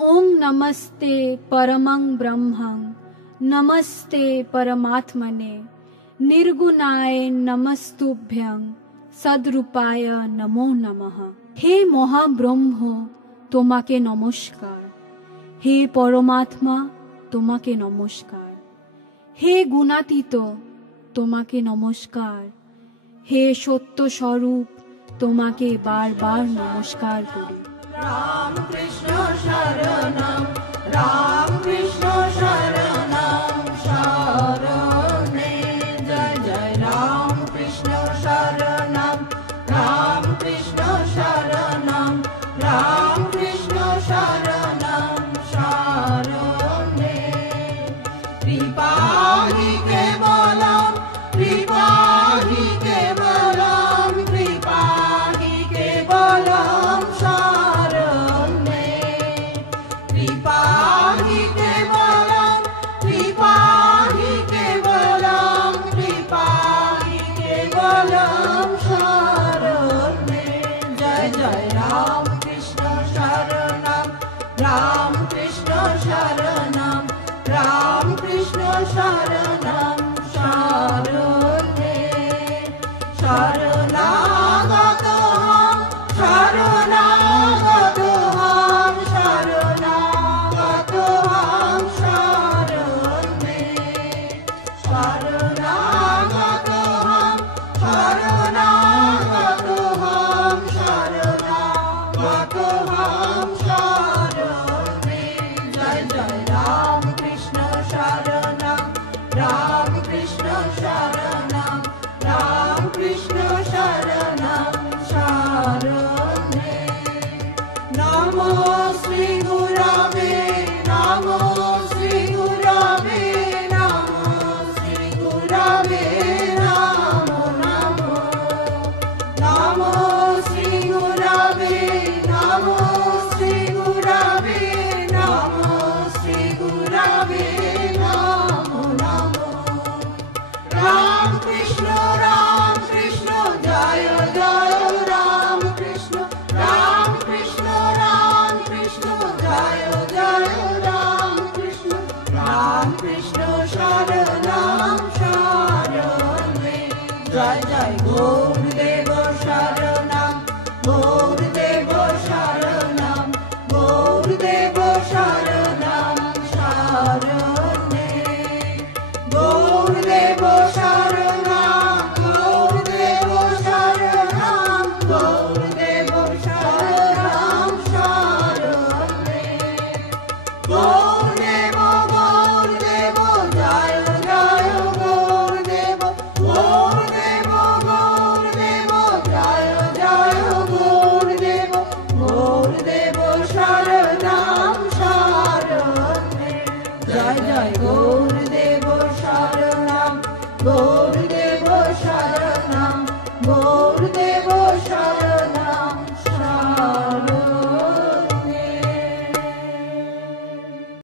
ओम नमस्ते परमं ब्रह्मं नमस्ते परमात्मने निर्गुणाय नमस्तुभ्यं सद्रूपाय नमो नमः। हे মহাব্রহ্ম তোমাকে নমস্কার, হে পরমাত্মা তোমাকে নমস্কার, হে গুণাতীত তোমাকে নমস্কার, হে সত্য স্বরূপ তোমাকে বারবার নমস্কার করি। রাম কৃষ্ণ শরণম রাম কৃষ্ণ শরণম শরণে জয় জয় রাম কৃষ্ণ শরণম রাম কৃষ্ণ শরণম রাম কৃষ্ণ শরণম শরণে কৃপাহি কেবলম কৃপাহি কেবলম কৃপাহি কেবলম শরণে কৃপাহি কেবলম কৃপাহি কেবলম কৃপাহি কেবলম শরণে জয় জয় রাম কৃষ্ণ শরণম রাম কৃষ্ণ শরণম রাম কৃষ্ণ শরণম শরণে শরণাগত হম শরণাগত হম শরণাগত হম শরণে শরণাগত হম শরণাগত হম শরণাগত হম শরণে জয় জয় রাম কৃষ্ণ শরণম রাম কৃষ্ণ শরণম রাম কৃষ্ণ শরণম শরণে নমো শ্রী গুরবে নমো শ্রী গুরবে নমো শ্রী গুরবে নমো নমো নমো শ্রী গুরবে নমো শ্রী গুরবে নমো শ্রী গুরবে নমো নমো রাম কৃষ্ণ জয় জয় রাম কৃষ্ণ জয় জয় রাম কৃষ্ণ শরণম শরণে জয় জয় গৌরদেব শরণম গৌরদেব শরণম গৌরদেব শরণম শরণে গৌরদেব শরণম গৌরদেব শরণম গৌরদেব শরণম শরণে গৌরদেব গৌরদেব জয় জয় গৌরদেব গৌরদেব গৌরদেব জয় জয় গৌরদেব গৌরদেব শরণম শরণে জয় জয় গৌরদেব শরণম গৌরদেব শরণম